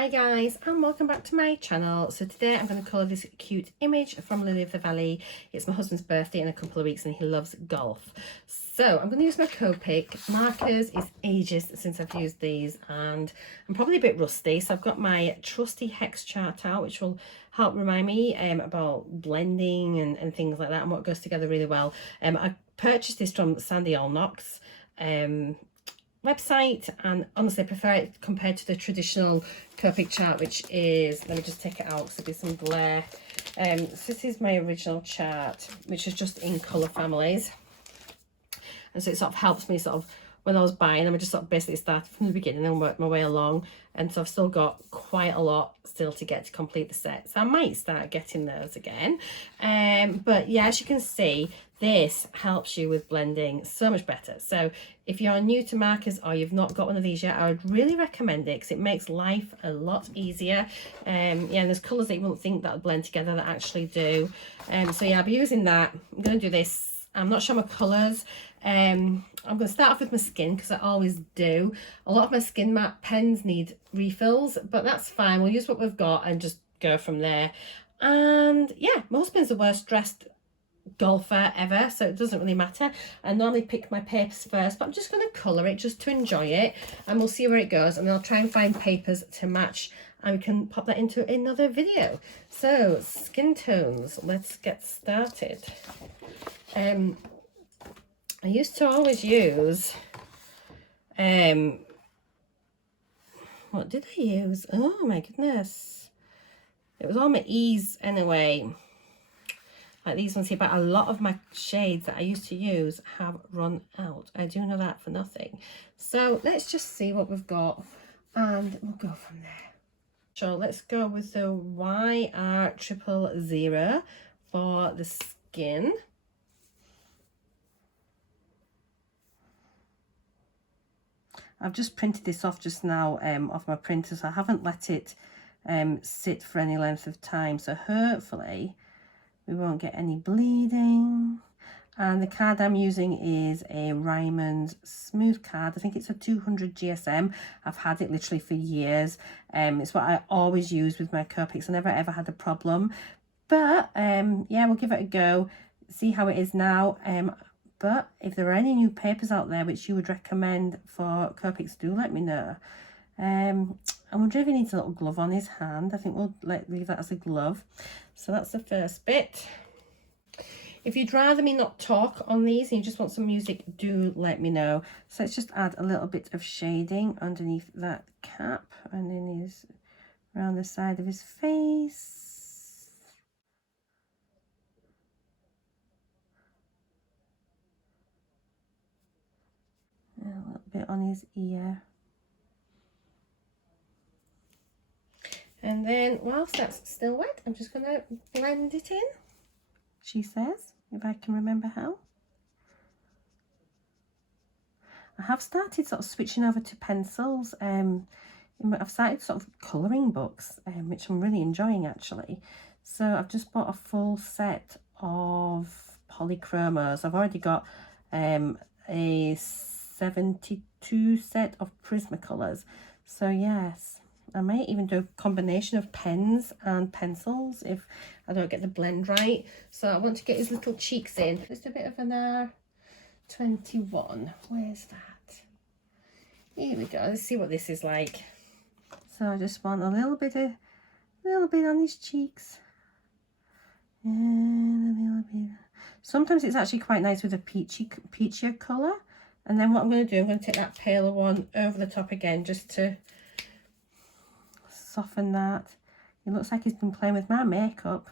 Hi guys, and welcome back to my channel. So today I'm going to colour this cute image from Lily of the Valley. It's my husband's birthday in a couple of weeks and he loves golf. So I'm going to use my Copic markers. It's ages since I've used these and I'm probably a bit rusty. So I've got my trusty hex chart out, which will help remind me about blending and things like that and what goes together really well. I purchased this from Sandy Allnock's website, and honestly I prefer it compared to the traditional Copic chart, which is, let me just take it out because there'll be some glare. So this is my original chart, which is just in colour families, and so it sort of helps me sort of when I was buying them. I just sort of basically started from the beginning and worked my way along, and so I've still got quite a lot still to get to complete the set, so I might start getting those again. But yeah, as you can see, this helps you with blending so much better. So if you're new to markers or you've not got one of these yet, I would really recommend it because it makes life a lot easier. Yeah, and there's colours that you won't think that blend together that actually do. So yeah, I'll be using that. I'm going to do this. I'm not sure my colours. I'm going to start off with my skin because I always do. A lot of my skin matte pens need refills, but that's fine. We'll use what we've got and just go from there. And yeah, my husband's the worst dressed golfer ever, so it doesn't really matter. I normally pick my papers first, but I'm just going to colour it just to enjoy it, and we'll see where it goes, and I'll try and find papers to match and we can pop that into another video. So skin tones, let's get started. I used to always use what did I use? Oh my goodness, it was all my E's anyway, like these ones here, but a lot of my shades that I used to use have run out. I do know that for nothing. So let's just see what we've got and we'll go from there. So let's go with the YR000 for the skin. I've just printed this off just now off my printer, so I haven't let it sit for any length of time, so hopefully we won't get any bleeding. And the card I'm using is a Ryman's smooth card. I think it's a 200 GSM. I've had it literally for years. It's what I always use with my Copics. I never ever had a problem. But yeah, we'll give it a go, see how it is now. But if there are any new papers out there which you would recommend for Copics, do let me know. I wonder if he needs a little glove on his hand. I think we'll leave that as a glove. So that's the first bit. If you'd rather me not talk on these and you just want some music, do let me know. So let's just add a little bit of shading underneath that cap and then his around the side of his face. And a little bit on his ear. And then whilst that's still wet, I'm just going to blend it in, she says, if I can remember how. I have started sort of switching over to pencils. I've started sort of colouring books, which I'm really enjoying actually. So I've just bought a full set of polychromos. I've already got a 72 set of Prismacolors. So yes, I might even do a combination of pens and pencils if I don't get the blend right. So I want to get his little cheeks in. Just a bit of an R21. Where's that? Here we go. Let's see what this is like. So I just want a little bit on his cheeks. And a little bit. Sometimes it's actually quite nice with a peachier colour. And then what I'm going to do, I'm going to take that paler one over the top again just to soften that. It looks like he's been playing with my makeup.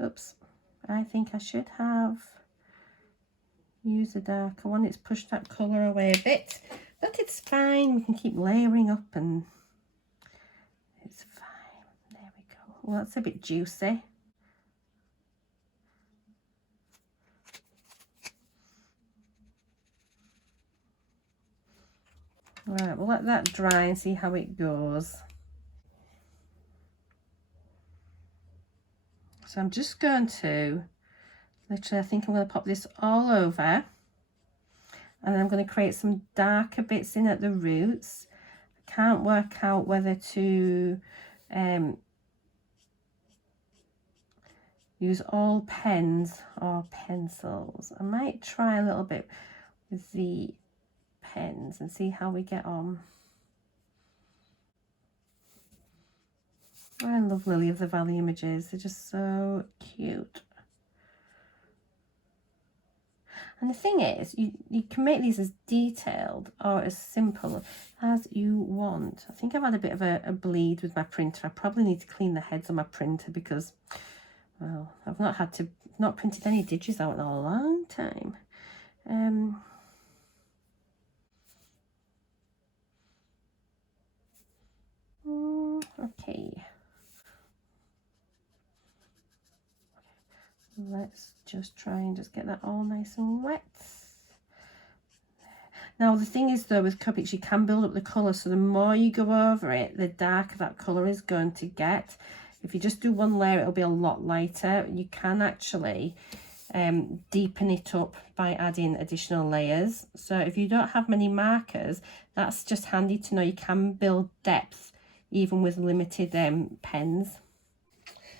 Oops, I think I should have used a darker one. It's pushed that colour away a bit, but it's fine. We can keep layering up and it's fine. There we go. Well, that's a bit juicy. Right, we'll let that dry and see how it goes. So I'm just going to, literally, I think I'm going to pop this all over. And then I'm going to create some darker bits in at the roots. Can't work out whether to use all pens or pencils. I might try a little bit with the pens and see how we get on. I love Lily of the Valley images. They're just so cute. And the thing is, you can make these as detailed or as simple as you want. I think I've had a bit of a bleed with my printer. I probably need to clean the heads on my printer because, well, I've not printed any digis out in a long time. Okay. Let's just try and just get that all nice and wet. Now the thing is though, with copics you can build up the colour, so the more you go over it, the darker that colour is going to get. If you just do one layer, it'll be a lot lighter. You can actually deepen it up by adding additional layers. So if you don't have many markers, that's just handy to know you can build depth even with limited pens.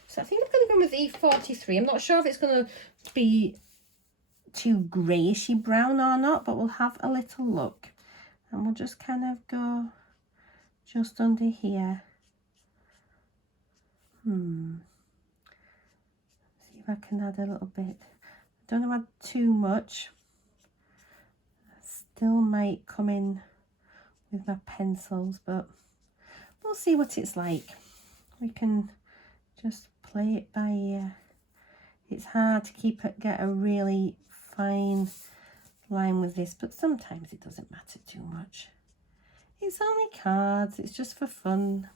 So I think I'm going to go with E43. I'm not sure if it's going to be too greyishy brown or not, but we'll have a little look. And we'll just kind of go just under here. See if I can add a little bit. I don't want to add too much. Still might come in with my pencils, but we'll see what it's like. We can just play it by ear. It's hard to get a really fine line with this, but sometimes it doesn't matter too much. It's only cards, it's just for fun.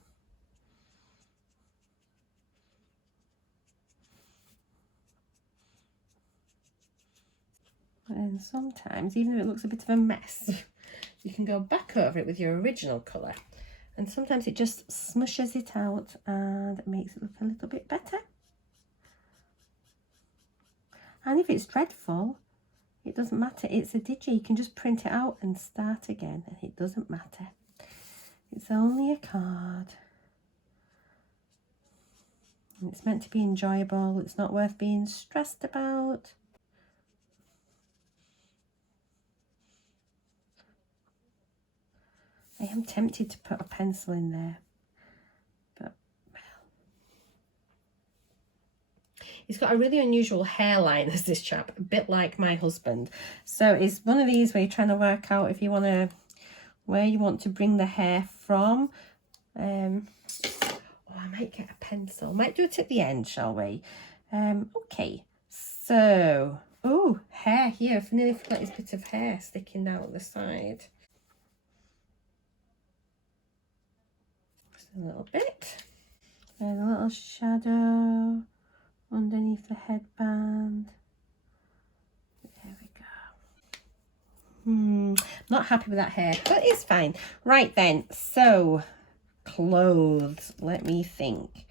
And sometimes, even if it looks a bit of a mess, you can go back over it with your original colour. And sometimes it just smushes it out and makes it look a little bit better. And if it's dreadful, it doesn't matter. It's a digi. You can just print it out and start again, and it doesn't matter. It's only a card. And it's meant to be enjoyable. It's not worth being stressed about. I am tempted to put a pencil in there, but well. He's got a really unusual hairline as this chap, a bit like my husband. So it's one of these where you're trying to work out if you want to, where you want to bring the hair from. Oh, I might get a pencil. Might do it at the end, shall we? Okay, so, oh, hair here. I've nearly forgot his bit of hair sticking down at the side. A little bit, and a little shadow underneath the headband. There we go. Not happy with that hair, but it's fine. Right then, so clothes, let me think.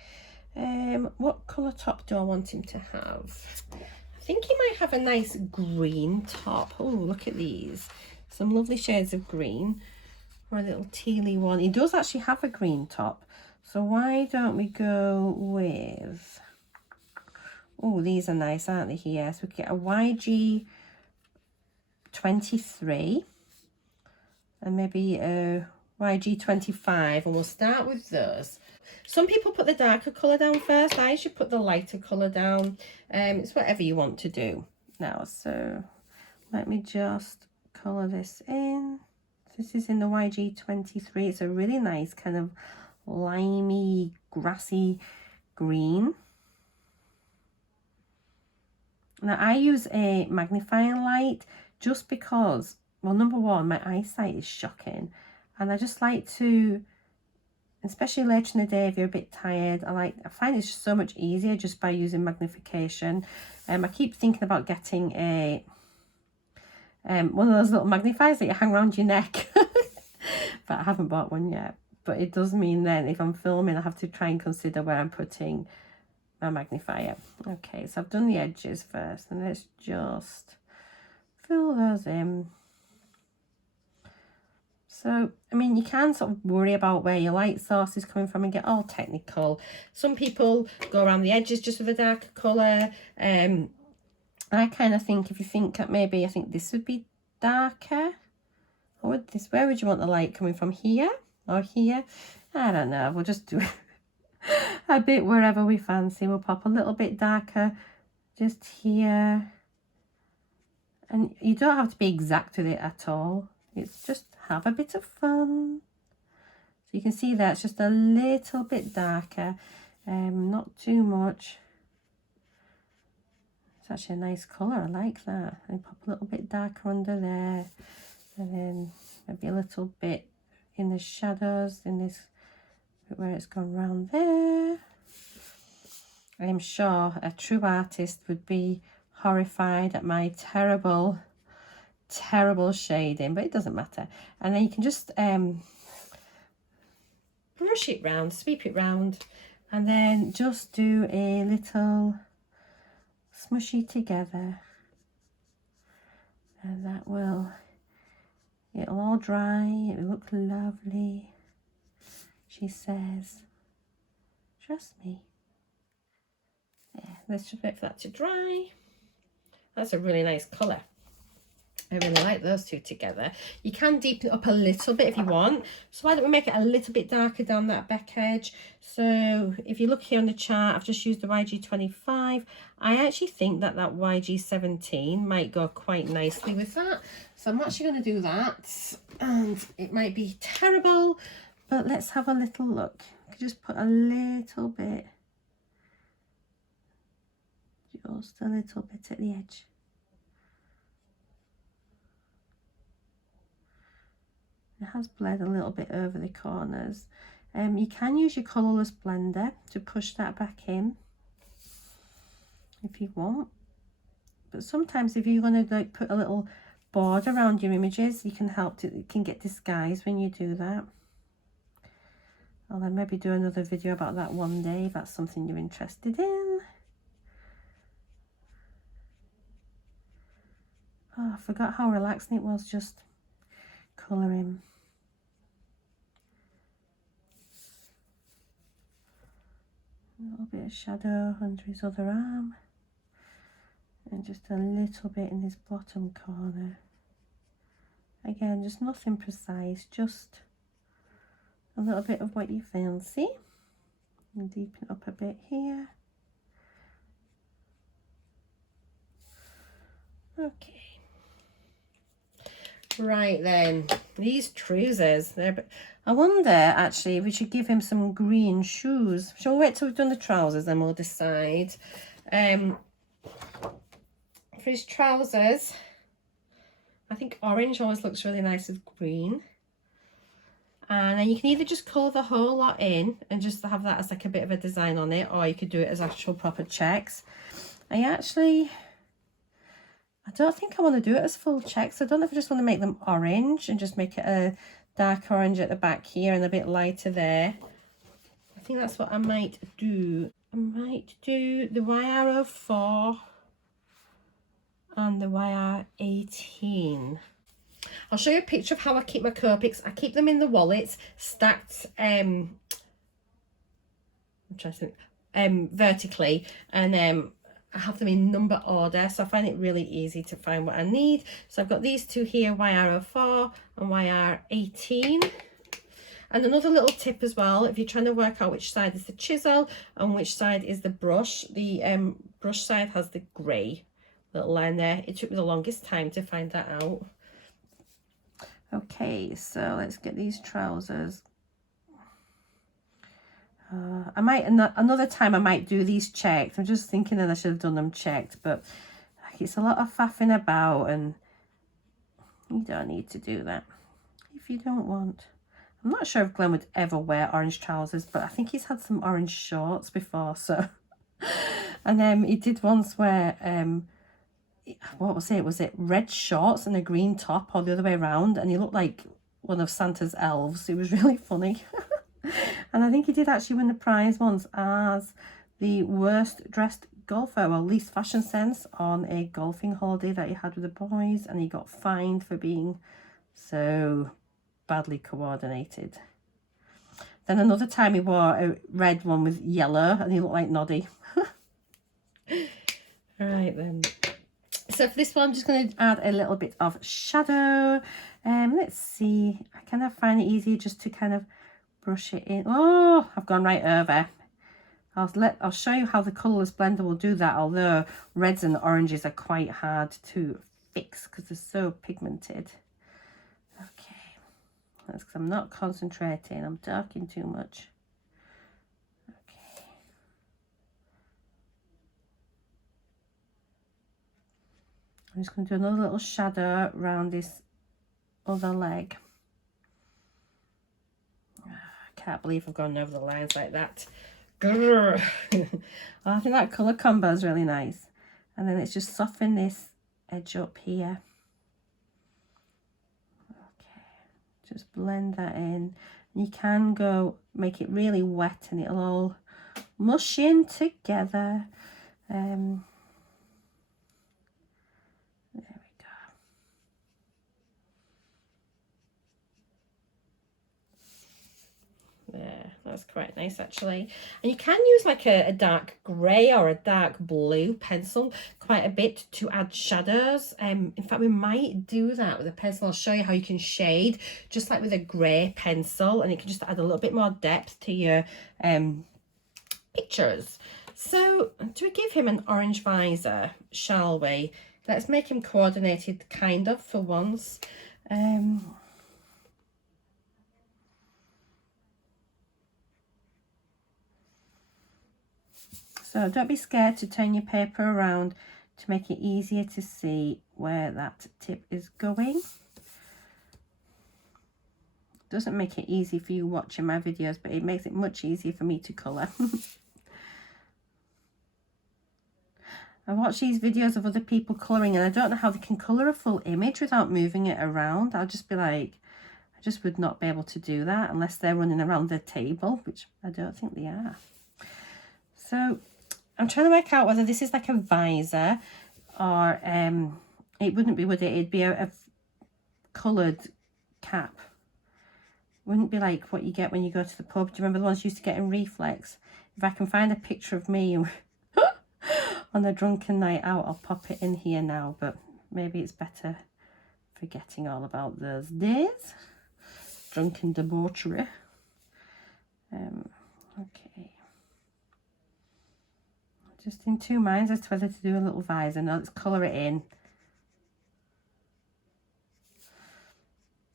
What colour top do I want him to have? I think he might have a nice green top. Oh, look at these, some lovely shades of green. Or a little tealy one. He does actually have a green top, so why don't we go with, oh, these are nice, aren't they, here? So we get a YG 23 and maybe a YG 25, and we'll start with those. Some people put the darker colour down first. I should put the lighter colour down. It's whatever you want to do now. So let me just colour this in. This is in the YG 23. It's a really nice kind of limey, grassy green. Now I use a magnifying light just because, well, number one, my eyesight is shocking, and I just like to, especially later in the day if you're a bit tired, I find it's just so much easier just by using magnification. I keep thinking about getting a one of those little magnifiers that you hang around your neck, but I haven't bought one yet. But it does mean then if I'm filming, I have to try and consider where I'm putting my magnifier. Okay, so I've done the edges first, and let's just fill those in. So, I mean, you can sort of worry about where your light source is coming from and get all technical. Some people go around the edges just with a darker colour. I kind of think, if you think that maybe, I think this would be darker. Or would this, where would you want the light coming from? Here or here? I don't know. We'll just do a bit wherever we fancy. We'll pop a little bit darker just here. And you don't have to be exact with it at all. It's just have a bit of fun. So you can see that it's just a little bit darker, not too much. It's actually a nice colour, I like that. And pop a little bit darker under there, and then maybe a little bit in the shadows, in this, where it's gone round there. I am sure a true artist would be horrified at my terrible shading, but it doesn't matter. And then you can just brush it round, sweep it round, and then just do a little smushy together, and that will, it'll all dry, it will look lovely, she says. Trust me. Yeah, let's just wait for that to dry. That's a really nice colour. I really like those two together. You can deepen it up a little bit if you want. So why don't we make it a little bit darker down that back edge? So if you look here on the chart, I've just used the YG25. I actually think that that YG17 might go quite nicely with that. So I'm actually going to do that. And it might be terrible, but let's have a little look. I could just put a little bit, just a little bit at the edge. It has bled a little bit over the corners. You can use your Colorless Blender to push that back in if you want. But sometimes if you're going to like put a little border around your images, you can help to, it can get disguised when you do that. I'll then maybe do another video about that one day if that's something you're interested in. Oh, I forgot how relaxing it was just colouring. A little bit of shadow under his other arm, and just a little bit in this bottom corner. Again, just nothing precise, just a little bit of what you fancy. And deepen up a bit here. Okay. Right then, these trousers, I wonder actually if we should give him some green shoes. Shall we wait till we've done the trousers, then we'll decide. For his trousers, I think orange always looks really nice with green. And then you can either just colour the whole lot in and just have that as like a bit of a design on it, or you could do it as actual proper checks. I don't think I want to do it as full checks. I don't know if I just want to make them orange and just make it a dark orange at the back here and a bit lighter there. I think that's what I might do. I might do the YR04 and the YR18. I'll show you a picture of how I keep my Copics. I keep them in the wallets, stacked I'm trying to think, vertically, and I have them in number order, so I find it really easy to find what I need. So I've got these two here, YR04 and YR18. And another little tip as well, if you're trying to work out which side is the chisel and which side is the brush brush side has the grey little line there. It took me the longest time to find that out. Okay, so let's get these trousers. I might, another time I might do these checked. I'm just thinking that I should have done them checked, but like, it's a lot of faffing about and you don't need to do that if you don't want. I'm not sure if Glenn would ever wear orange trousers, but I think he's had some orange shorts before, so. And he did once wear, what was it? Was it red shorts and a green top, or the other way around? And he looked like one of Santa's elves. It was really funny. And I think he did actually win the prize once as the worst dressed golfer, well, least fashion sense, on a golfing holiday that he had with the boys, and he got fined for being so badly coordinated. Then another time he wore a red one with yellow and he looked like Noddy. Right then. So for this one, I'm just going to add a little bit of shadow. Let's see. I kind of find it easier just to kind of brush it in. Oh, I've gone right over. I'll show you how the Colorless Blender will do that, although reds and oranges are quite hard to fix because they're so pigmented. Okay, that's because I'm not concentrating, I'm darking too much. Okay. I'm just going to do another little shadow around this other leg. I can't believe I've gone over the lines like that. Oh, I think that colour combo is really nice. And then it's just soften this edge up here. Okay, just blend that in. You can go make it really wet and it'll all mush in together. There we go. There, that's quite nice actually. And you can use like a dark grey or a dark blue pencil quite a bit to add shadows. In fact, we might do that with a pencil. I'll show you how you can shade just like with a grey pencil, and it can just add a little bit more depth to your pictures. So do we give him an orange visor, shall we? Let's make him coordinated kind of for once. So don't be scared to turn your paper around to make it easier to see where that tip is going. Doesn't make it easy for you watching my videos, but it makes it much easier for me to colour. I watch these videos of other people colouring and I don't know how they can colour a full image without moving it around. I'll just be like, I just would not be able to do that unless they're running around the table, which I don't think they are. So I'm trying to work out whether this is like a visor or it wouldn't be, would it? It'd be a coloured cap. Wouldn't be like what you get when you go to the pub. Do you remember the ones you used to get in Reflex? If I can find a picture of me on a drunken night out, I'll pop it in here now, but maybe it's better forgetting all about those days. Drunken debauchery. Okay. Just in two minds as to whether to do a little visor. Now let's colour it in.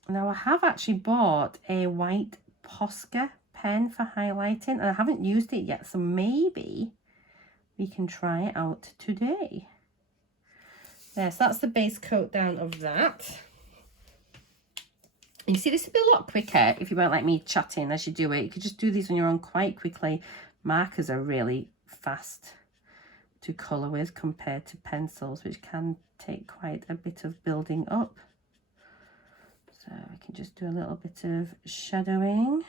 Now I have actually bought a white Posca pen for highlighting and I haven't used it yet, so maybe we can try it out today. There, so that's the base coat down of that. You see, this would be a lot quicker if you weren't like me chatting as you do it. You could just do these on your own quite quickly. Markers are really fast to colour with compared to pencils, which can take quite a bit of building up. So I can just do a little bit of shadowing.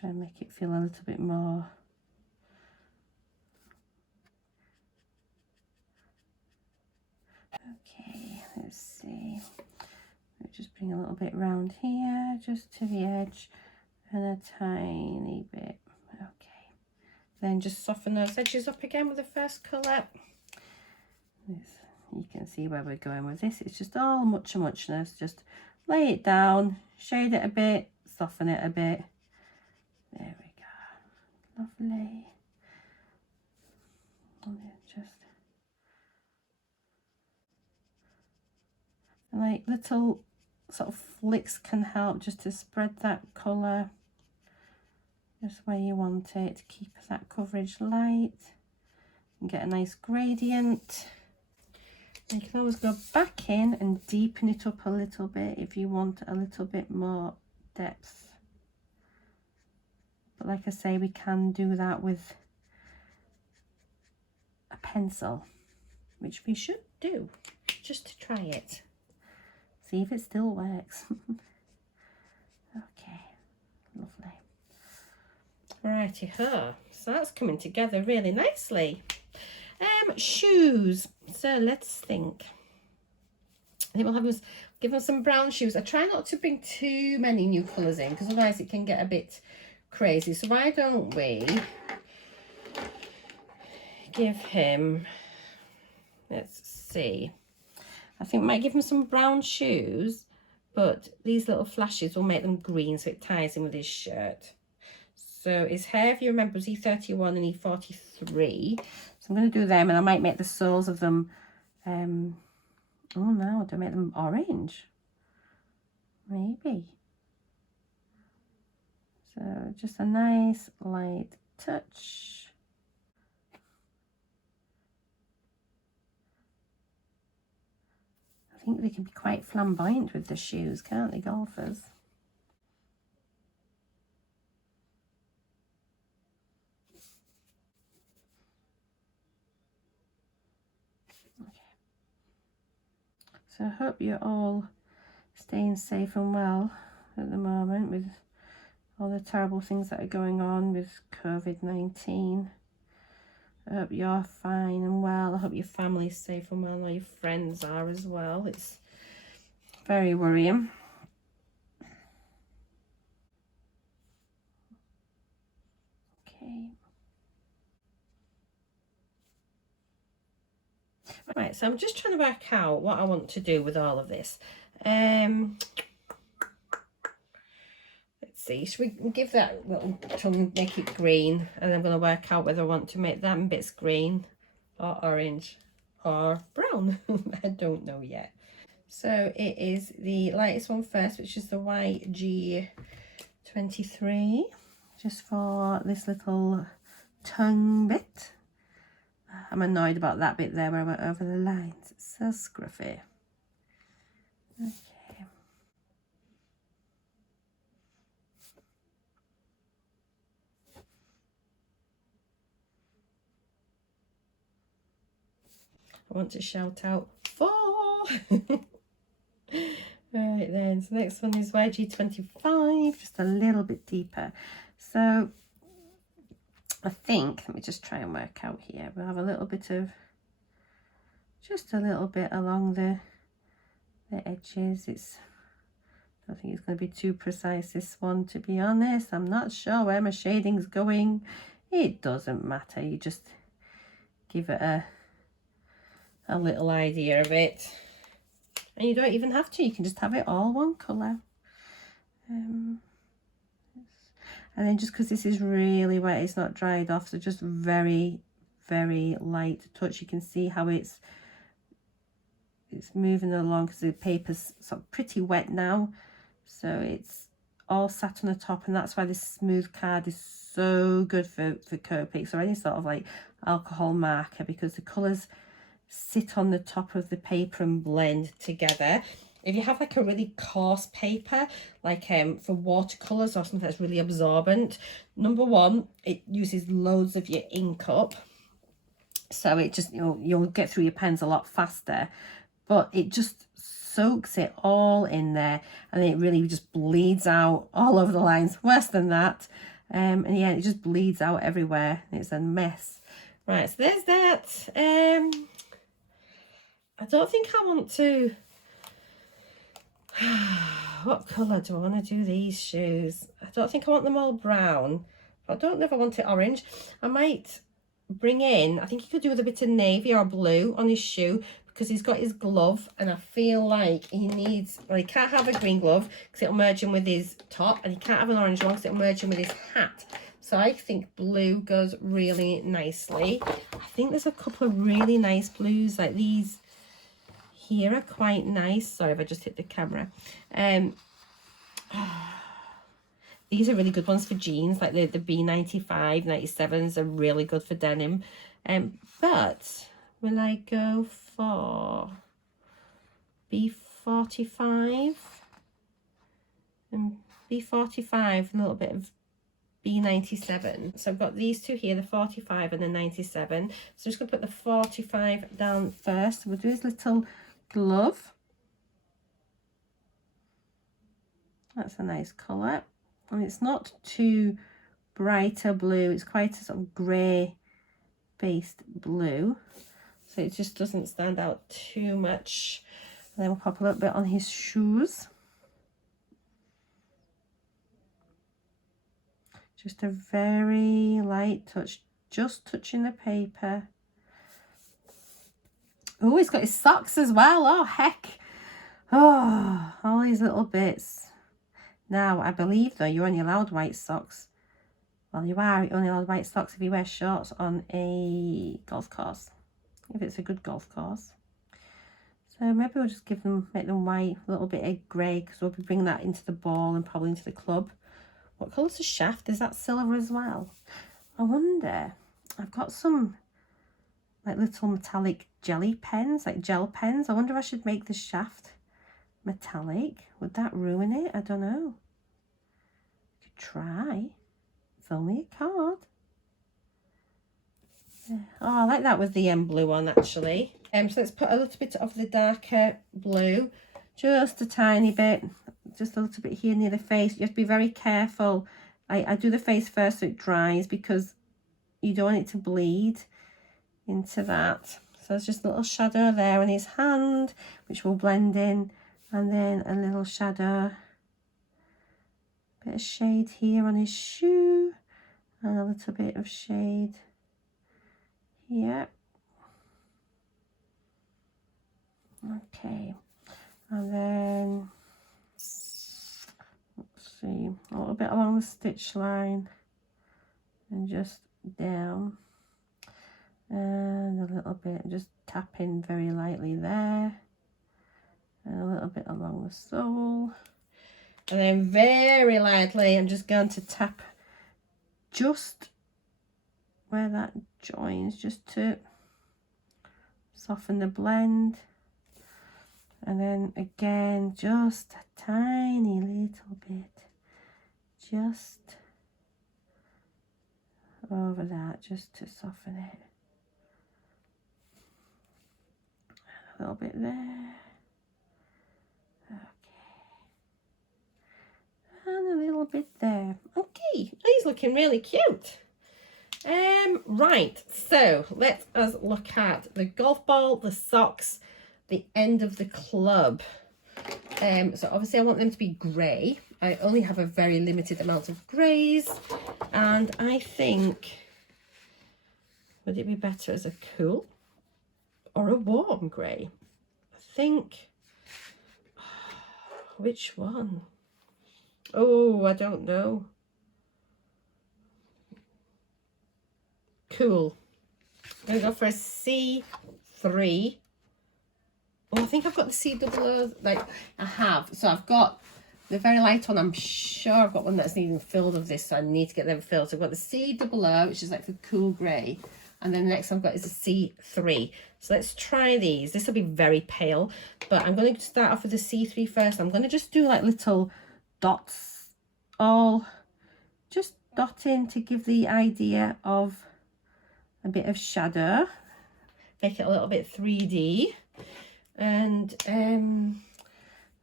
Try and make it feel a little bit more okay. Let's see. We'll just bring a little bit round here, just to the edge, and a tiny bit. Okay. Then just soften those edges up again with the first colour. You can see where we're going with this. It's just all muchness. Just lay it down, shade it a bit, soften it a bit. There we go. Lovely. And just like little sort of flicks can help just to spread that colour just where you want it, to keep that coverage light and get a nice gradient. You can always go back in and deepen it up a little bit if you want a little bit more depth. But like I say, we can do that with a pencil, which we should do just to try it. See if it still works. Okay, lovely. Righty-ho. So that's coming together really nicely. Shoes. So let's think. I think we'll give them some brown shoes. I try not to bring too many new colours in because otherwise it can get a bit crazy. So why don't we give him, let's see, I think we might give him some brown shoes, but these little flashes will make them green so it ties in with his shirt. So his hair, if you remember, was E31 and E43. So I'm going to do them, and I might make the soles of them, oh no, do I make them orange? Maybe. So just a nice light touch. I think they can be quite flamboyant with the shoes, can't they, golfers? Okay. So I hope you're all staying safe and well at the moment with all the terrible things that are going on with COVID-19. I hope you're fine and well. I hope your family's safe and well, and all your friends are as well. It's very worrying. Okay. Right, so I'm just trying to work out what I want to do with all of this. Let's see, should we give that little tongue, make it green, and I'm going to work out whether I want to make them bits green or orange or brown. I don't know yet. So it is the lightest one first, which is the YG23, just for this little tongue bit. I'm annoyed about that bit there where I went over the lines. It's so scruffy. Okay. I want to shout out 4. Right then, so next one is YG25, just a little bit deeper. So I think, let me just try and work out here. We'll have a little bit of, just a little bit along the edges. I don't think it's going to be too precise, this one, to be honest. I'm not sure where my shading's going. It doesn't matter. You just give it a little idea of it. And you don't even have to. You can just have it all one colour. And then just because this is really wet, it's not dried off, so just very, very light touch. You can see how it's moving along because the paper's sort of pretty wet now. So it's all sat on the top, and that's why this smooth card is so good for Copics or any sort of like alcohol marker, because the colours sit on the top of the paper and blend together. If you have like a really coarse paper, like for watercolours or something that's really absorbent, number one, it uses loads of your ink up, so it just, you'll get through your pens a lot faster, but it just soaks it all in there, and it really just bleeds out all over the lines. Worse than that, and yeah, it just bleeds out everywhere. It's a mess. Right, so there's that. I don't think I want to. What colour do I want to do these shoes? I don't think I want them all brown. I don't know if I want it orange. I might bring in, I think he could do with a bit of navy or blue on his shoe, because he's got his glove, and I feel like he needs, well, he can't have a green glove because it'll merge in with his top, and he can't have an orange one because it'll merge in with his hat. So I think blue goes really nicely. I think there's a couple of really nice blues, like these here are quite nice. Sorry if I just hit the camera. These are really good ones for jeans, like the B95, 97s are really good for denim. But will I go for B45 and B45, a little bit of B97. So I've got these two here, the 45 and the 97. So I'm just going to put the 45 down first. We'll do his little glove. That's a nice colour, and it's not too bright a blue. It's quite a sort of grey based blue, so it just doesn't stand out too much. And then we'll pop a little bit on his shoes. Just a very light touch, just touching the paper. Oh, he's got his socks as well. Oh, heck. Oh, all these little bits. Now, I believe, though, you're only allowed white socks. Well, you are only allowed white socks if you wear shorts on a golf course. If it's a good golf course. So maybe we'll just make them white, a little bit of grey, because we'll be bringing that into the ball and probably into the club. What colour's the shaft? Is that silver as well? I wonder. I've got some like little metallic jelly pens, like gel pens. I wonder if I should make the shaft metallic. Would that ruin it? I don't know. Could try. Fill me a card. Yeah. Oh, I like that with the blue one actually. So let's put a little bit of the darker blue, just a tiny bit, just a little bit here near the face. You have to be very careful. I do the face first so it dries, because you don't want it to bleed into that. So there's just a little shadow there on his hand, which will blend in, and then a little shadow, bit of shade here on his shoe, and a little bit of shade here. Okay, and then let's see, a little bit along the stitch line and just down, and a little bit, just tapping very lightly there, and a little bit along the sole, and then very lightly I'm just going to tap just where that joins, just to soften the blend. And then again, just a tiny little bit, just over that, just to soften it. A little bit there. Okay. And a little bit there. Okay, he's looking really cute. Right, so let us look at the golf ball, the socks, the end of the club. So obviously I want them to be grey. I only have a very limited amount of greys, and I think, would it be better as a cool or a warm grey? I think, which one? Oh, I don't know. Cool. I'm going to go for a C3. Oh, I think I've got the C00, like I have. So I've got the very light one. I'm sure I've got one that's needing filled of this, so I need to get them filled. So I've got the C00, which is like for cool grey. And then the next I've got is a C3. So let's try these. This will be very pale, but I'm going to start off with the C3 first. I'm going to just do like little dots, all just dotting to give the idea of a bit of shadow. Make it a little bit 3D. And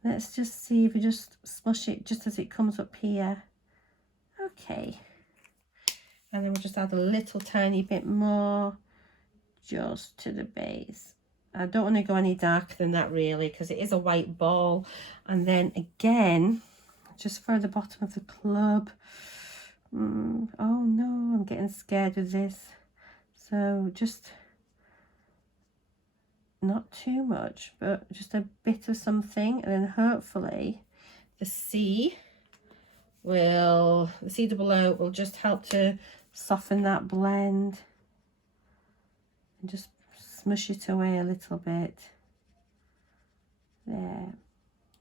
let's just see if we just smush it just as it comes up here. Okay, and then we'll just add a little tiny bit more just to the base. I don't want to go any darker than that really, because it is a white ball. And then again, just for the bottom of the club. Oh no, I'm getting scared with this. So just not too much, but just a bit of something, and then hopefully the C00 will just help to soften that blend and just smush it away a little bit. There,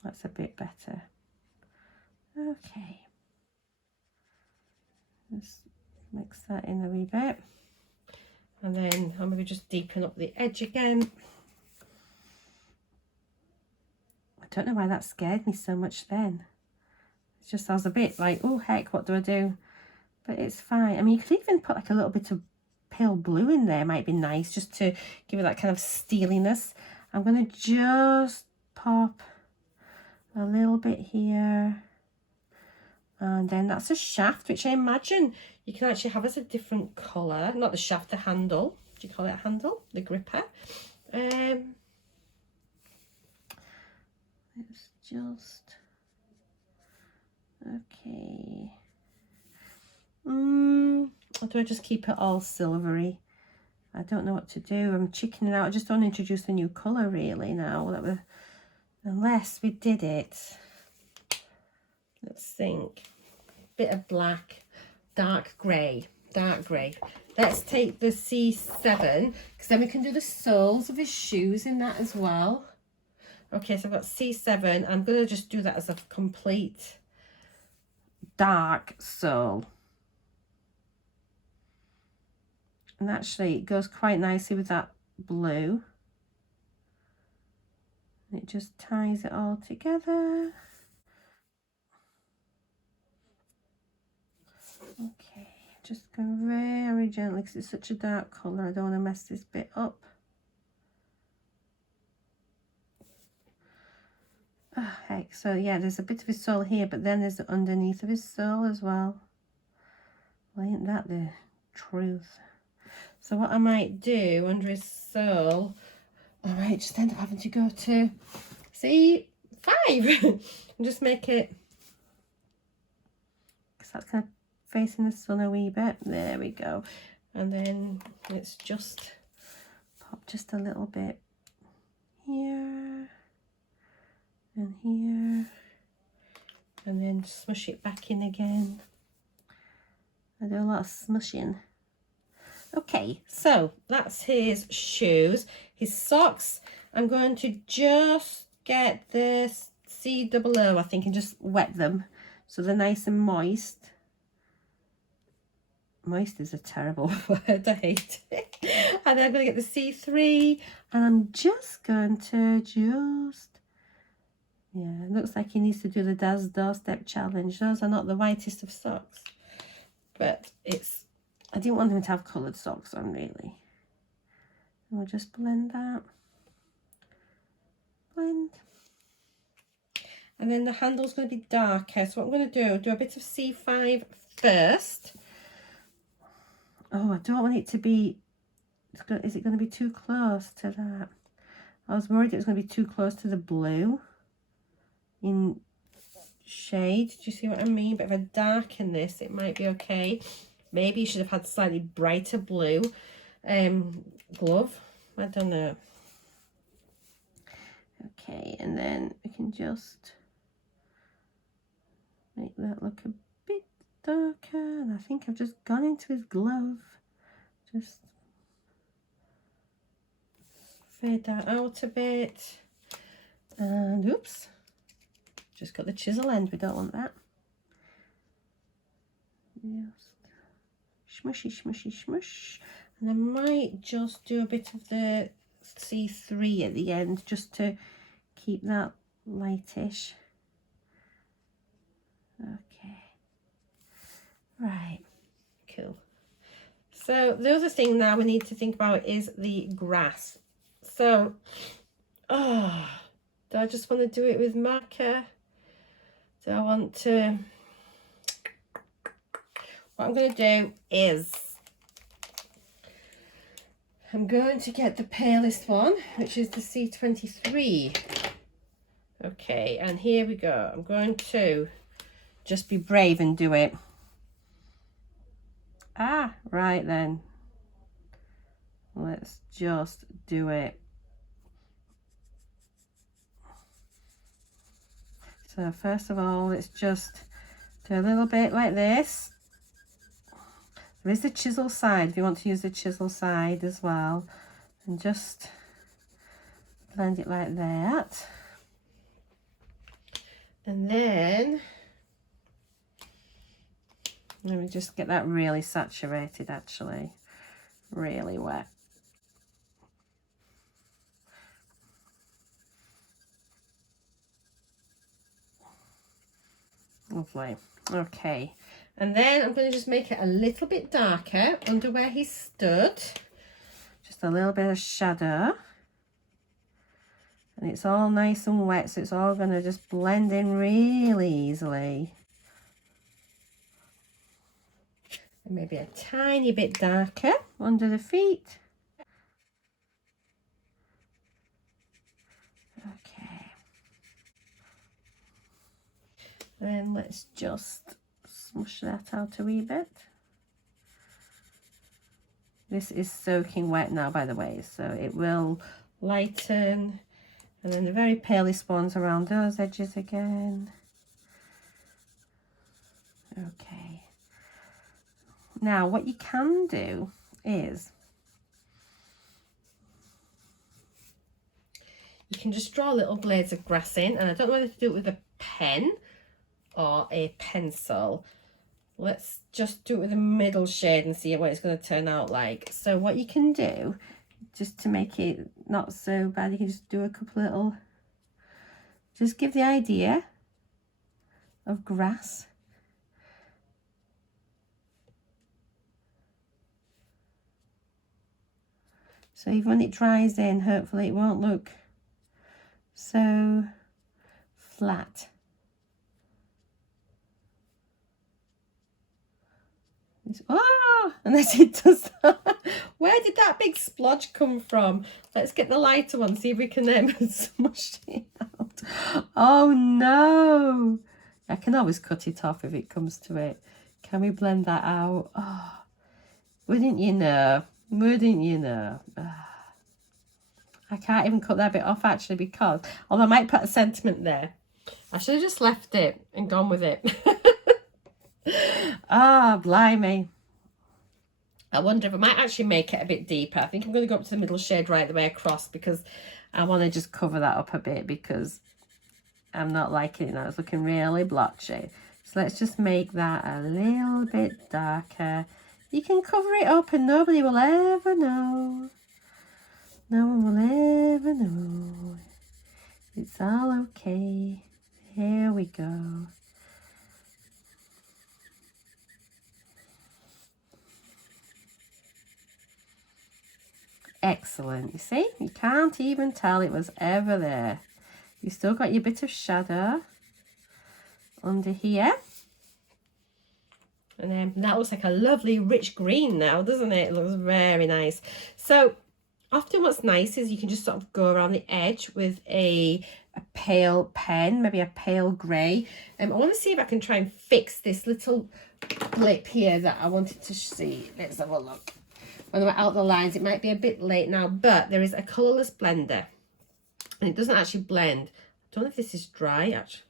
that's a bit better. Okay, just mix that in a wee bit, and then I'll maybe just deepen up the edge again. I don't know why that scared me so much then. It's just, I was a bit like, oh heck, what do I do? But it's fine. I mean, you could even put like a little bit of pale blue in there, might be nice, just to give it that kind of steeliness. I'm going to just pop a little bit here. And then that's a shaft, which I imagine you can actually have as a different colour. Not the shaft, the handle. Do you call it a handle? The gripper. Let's just, okay. Or do I just keep it all silvery? I don't know what to do. I'm chickening out. I just don't introduce a new colour really now. That we're, unless we did it. Let's think. Bit of black, dark grey, dark grey. Let's take the C7 because then we can do the soles of his shoes in that as well. Okay, so I've got C7. I'm going to just do that as a complete dark sole. And actually it goes quite nicely with that blue. And it just ties it all together. Okay, just go very gently because it's such a dark colour. I don't want to mess this bit up. Oh, heck. So yeah, there's a bit of his sole here, but then there's the underneath of his sole as well. Well, ain't that the truth? So what I might do under his sole, I might just end up having to go to C5 and just make it, because that's kind of facing the sun a wee bit. There we go. And then let's just pop just a little bit here and here, and then smush it back in again. I do a lot of smushing. Okay, so that's his shoes. His socks, I'm going to just get this COO, I think, and just wet them so they're nice and moist. Moist is a terrible word, I hate it. And then I'm going to get the C3, and I'm just going to yeah, it looks like he needs to do the Dad's Doorstep Challenge. Those are not the whitest of socks, but it's, I didn't want him to have coloured socks on really. And we'll just blend that. Blend. And then the handle's going to be darker. So what I'm going to do a bit of C5 first. Oh, I don't want it to be, is it going to be too close to that? I was worried it was going to be too close to the blue in shade. Do you see what I mean? But if I darken this, it might be okay. Maybe you should have had slightly brighter blue glove. I don't know. Okay, and then we can just make that look a bit darker. And I think I've just gone into his glove. Just fade that out a bit. And oops, just got the chisel end. We don't want that. Yes. Smushy, smushy, smush. And I might just do a bit of the C3 at the end just to keep that lightish. Okay. Right. Cool. So the other thing now we need to think about is the grass. So, oh, do I just want to do it with marker? Do I want to... What I'm going to do is I'm going to get the palest one, which is the C23. Okay, and here we go. I'm going to just be brave and do it. Ah, right then. Let's just do it. So first of all, let's just do a little bit like this. There is the chisel side if you want to use the chisel side as well, and just blend it like that. And then let me just get that really saturated, actually, really wet. Lovely. Okay, and then I'm going to just make it a little bit darker under where he stood. Just a little bit of shadow. And it's all nice and wet, so it's all going to just blend in really easily. And maybe a tiny bit darker under the feet. Okay. then let's just smush that out a wee bit. This is soaking wet now, by the way, so it will lighten. And then the very palest ones around those edges again. Okay. Now, what you can do is you can just draw little blades of grass in, and I don't know whether to do it with a pen or a pencil. Let's just do it with a middle shade and see what it's going to turn out like. So what you can do, just to make it not so bad, you can just do a couple little, just give the idea of grass. So even when it dries in, hopefully it won't look so flat. Oh, unless it does that. Where did that big splodge come from? Let's get the lighter one, see if we can smush it out. Oh no! I can always cut it off if it comes to it. Can we blend that out? Oh, wouldn't you know? Wouldn't you know? I can't even cut that bit off actually, because although I might put a sentiment there, I should have just left it and gone with it. Ah, blimey. I wonder if I might actually make it a bit deeper. I think I'm going to go up to the middle shade right the way across, because I want to just cover that up a bit, because I'm not liking it now. It's looking really blotchy. So let's just make that a little bit darker. You can cover it up and nobody will ever know. No one will ever know. It's all okay. Here we go. Excellent. You see, you can't even tell it was ever there. You still got your bit of shadow under here. And then that looks like a lovely rich green now, doesn't it? It looks very nice. So often what's nice is you can just sort of go around the edge with a pale pen, maybe a pale grey. I want to see if I can try and fix this little blip here that I wanted to see. Let's have a look. When we're out the lines, it might be a bit late now, but there is a Colorless Blender and it doesn't actually blend. I don't know if this is dry actually.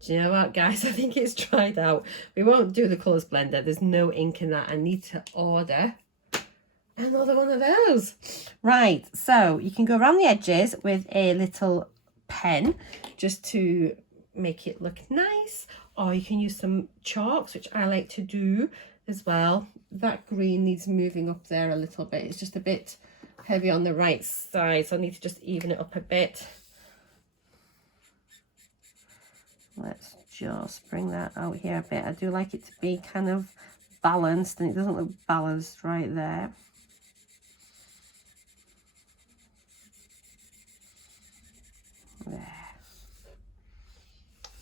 Do you know what, guys? I think it's dried out. We won't do the Colorless Blender. There's no ink in that. I need to order another one of those. Right, so you can go around the edges with a little pen just to make it look nice, or you can use some chalks, which I like to do as well. That green needs moving up there a little bit. It's just a bit heavy on the right side, so I need to just even it up a bit. Let's just bring that out here a bit. I do like it to be kind of balanced, and it doesn't look balanced right there.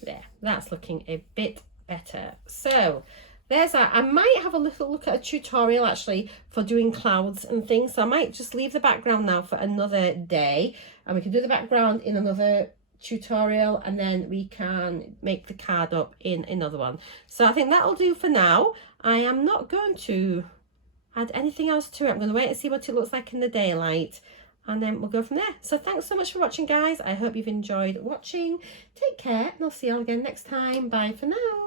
There, that's looking a bit better. So there's that. I might have a little look at a tutorial actually for doing clouds and things, so I might just leave the background now for another day, and we can do the background in another tutorial, and then we can make the card up in another one. So I think that'll do for now. I am not going to add anything else to it. I'm going to wait and see what it looks like in the daylight, and then we'll go from there. So thanks so much for watching, guys. I hope you've enjoyed watching. Take care, and I'll see you all again next time. Bye for now.